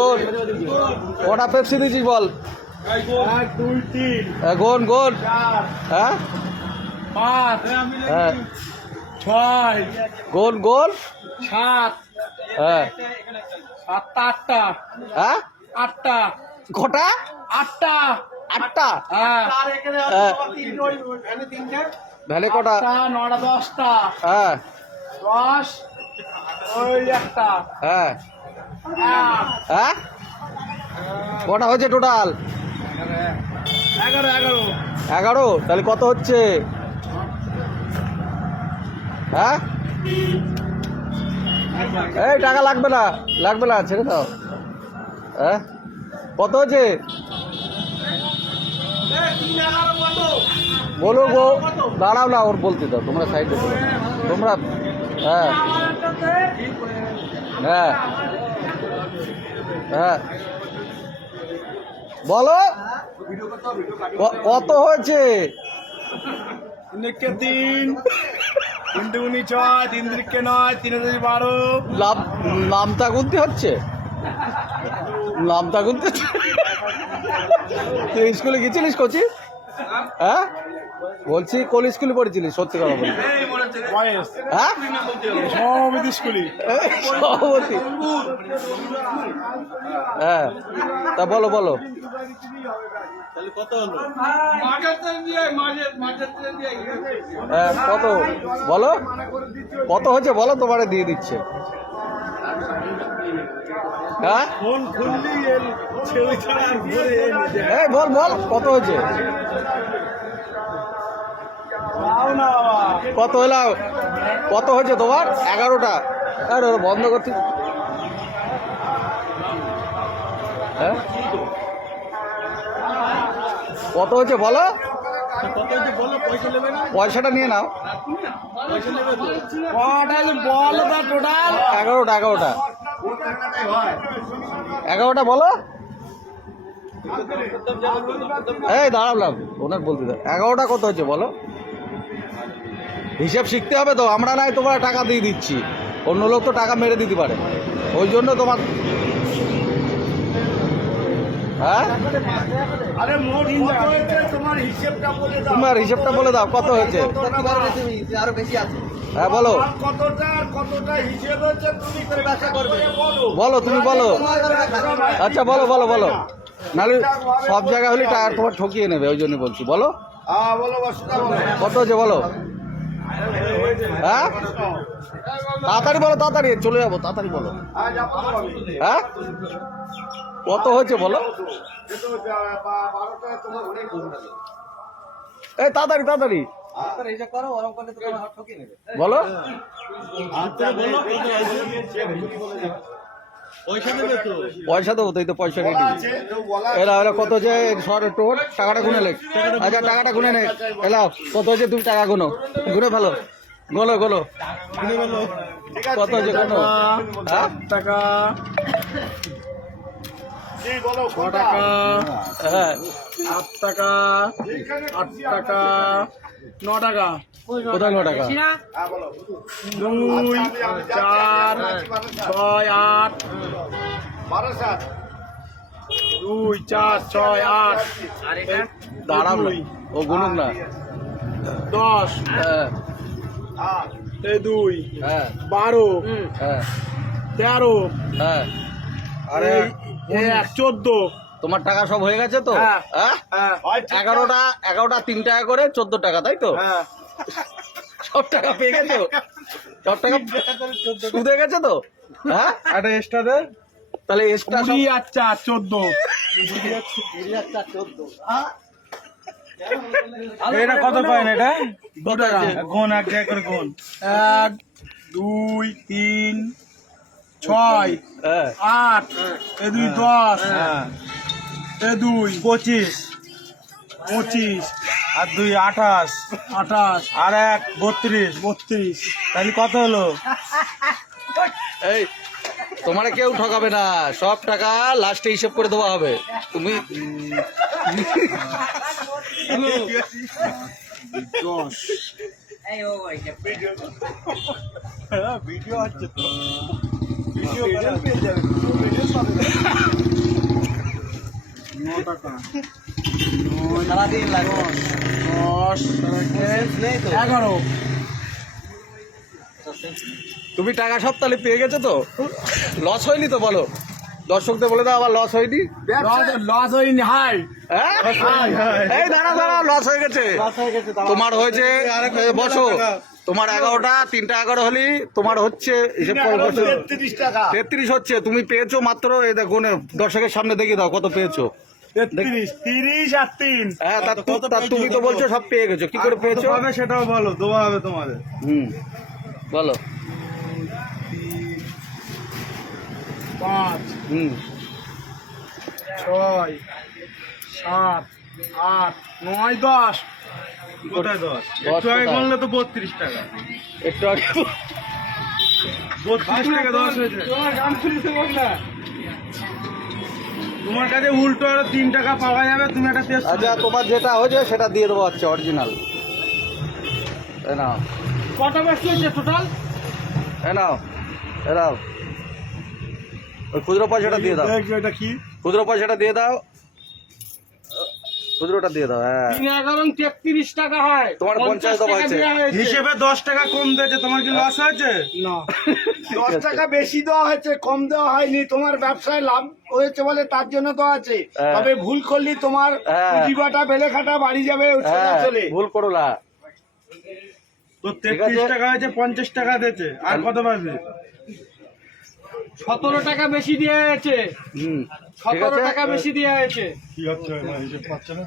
গোল কটা পেপসি দিয়েছিস বল? 1 2 3 গোল গোল 4 হ্যাঁ 5 হ্যাঁ 6 গোল গোল 7 হ্যাঁ 8টা হ্যাঁ 8টা কটা? 8টা 8টা হ্যাঁ ভ্যানে কটা? 9টা 10টা হ্যাঁ 10 ওই একটা হ্যাঁ 8 হ্যাঁ কটা হয়েছে টোটাল? 11 11। তাহলে কত হচ্ছে? হ্যাঁ এই টাকা লাগবে না ছেড়ে দাও। হ্যাঁ কত হয়েছে বলো গো? দাঁড়াও না, ওর বলতে দাও, তোমরা সাইডে বলো তোমরা। হ্যাঁ হ্যাঁ হ্যাঁ বলো কত হয়েছে? 3 3 2 6 3 3 9 3 12 নামতা গুনতে হচ্ছে? নামতা গুনতে তুই স্কুলে গেছিলিস কোচি? হ্যাঁ বলছি কোন স্কুলে পড়েছিলিস? সত্যি কথা বলছি। হ্যাঁ সমিতি স্কুলে সভাপতি। হ্যাঁ তা বলো বলো হ্যাঁ কত বলো কত হয়েছে বলো, তোমারে দিয়ে দিচ্ছে। হ্যাঁ এই বল বল কত হয়েছে? কত হলো? কত হয়েছে তোমার? 11টা। আরে বন্ধ করতে। হ্যাঁ কত হয়েছে বলো? পয়সাটা নিয়ে নাও। বল টোটাল 11টা 11টা বলো। এই দাঁড়ালাম ওনার বলতে দাও। 11টা কত হচ্ছে বলো? হিসাব শিখতে হবে তো, আমরা নাই তোমার টাকা দিয়ে দিচ্ছি, অন্য লোক তো টাকা মেরে দিতে পারে, ওই জন্য তোমার। হ্যাঁ আরে মোট কত হয়েছে তোমার হিসাবটা বলে দাও। তোমার হিসাবটা বলে দাও কত হয়েছে? আরো বেশি আছে। হ্যাঁ বলো কতটা হিসাব হচ্ছে তুমি করে ব্যবসা করবে বলো তুমি বলো। আচ্ছা বলো বলো বলো, নাহলে সব জায়গা হলে টায়ার তোমার ঠকিয়ে নেবে, ওই জন্য বলছি বলো বলো কত হয়েছে বলো। হ্যাঁ তাড়াতাড়ি বলো, তাড়াতাড়ি চলে যাবো, তাড়াতাড়ি বলো। হ্যাঁ কত হয়েছে বলো? এই তাড়াতাড়ি তাড়াতাড়ি বলো। পয়সা দেবো তো, এই তো পয়সা রেডি। এলা এলা কত হচ্ছে শহরের টোট? টাকাটা গুনে লেখ। আচ্ছা টাকাটা গুনে নে। এলা কত হচ্ছে? তুমি টাকা গুনো, গুনে ফেলো, গোলো গোলো কত হচ্ছে গোনো। হ্যাঁ টাকা টাকা হ্যাঁ 8 টাকা 8 টাকা 9 টাকা কোথায় 9 টাকা? 2 4 6 8 2 4 6 8 দাঁড়াও না, ও গুনুক না। 10 হ্যাঁ এই 2 হ্যাঁ 12 হ্যাঁ 13 হ্যাঁ আরে 14 তোমার টাকা সব হয়ে গেছে তো? হ্যাঁ। হ্যাঁ 11টা 3 টাকা করে 14 টাকা, তাই তো? হ্যাঁ সব টাকা পেয়ে গেছো? সব টাকা সুদে গেছে তো? হ্যাঁ একটা এক্সট্রা দে, তাহলে এক্সট্রা 20 আচ্ছা 14 এটা কত কয়েন? এটা কত আছে? গুণ এক জায়গা করে গুণ 1 2 3 6 হ্যাঁ 8 এ 2 10 এ 2 25 25 আর 2 28 28 আর 1 32 32 তাহলে কত হলো? এই তোমার কেউ ঠকাবে না, সব টাকা লাস্টে হিসেব করে দেওয়া হবে। তুমি 10 ভিডিও হচ্ছে তো, ভিডিও পেয়ে যাবে। টাকা। সারাদিন লাগবে 10, 11। তুমি টাকা সব তাহলে পেয়ে গেছো তো? লস হয়নি তো বলো, দর্শকদের বলে দাও আবার লস হয়নি। লস হয়নি, হাই। হ্যাঁ? এই দাঁড়া দাঁড়া, লস হয়ে গেছে। তোমার হয়েছে বসো, তোমার 11টা 3টা 11 হলি তোমার হচ্ছে 33 হচ্ছে। তুমি পেয়েছো মাত্র, এই দেখো দর্শকের সামনে দেখিয়ে দাও কত পেয়েছো। 33, 30 আর 3। হ্যাঁ, তা তুমি তো বলছো সব পেয়ে গেছো, কি করে পেয়েছো? হবে সেটাও বলো, দেওয়া হবে তোমাদের। বলো। 5, 6, 7, 8, 9, 10। কোথায় 10? একটু আগে বললে তো 32 টাকা। একটু আগে 32 টাকা 10 হয়েছে। তোমার কাছে উল্টো আরো 3 টাকা পাওয়া যাবে, তুমি একটা টেস্ট। আচ্ছা, তোমার যেটা হয়েছে সেটা দিয়ে দেবো, হচ্ছে অরিজিনাল। নাও কত বেশি হয়েছে টোটাল? নাও, নাও, ওই খুচরো পয়সাটা দিয়ে দাও, এটা কি? খুচরো পয়সাটা দিয়ে দাও, খুচরোটা দিয়ে দাও। হ্যাঁ, 33 টাকা হয়। তোমার 50 দেওয়া হয়েছে। হিসেবে 10 টাকা কম দিয়েছে, তোমার কি লস হয়েছে? না, 10 টাকা বেশি দেওয়া হয়েছে, কম দেওয়া হয়নি। তোমার ব্যবসায় লাভ হয়েছে বলে তার জন্য দেওয়া আছে। তবে ভুল করলি তোমার পুঁজিবাটা বেলে খাটা বাড়ি যাবে। চলে ভুল করো না। তো 33 টাকা হয়েছে, 50 টাকা দিয়েছে। আর কত পাবে? 17 টাকা বেশি দেওয়া হয়েছে। 17 টাকা বেশি দেওয়া হয়েছে। কি হচ্ছে? হিসেব পাচ্ছে না।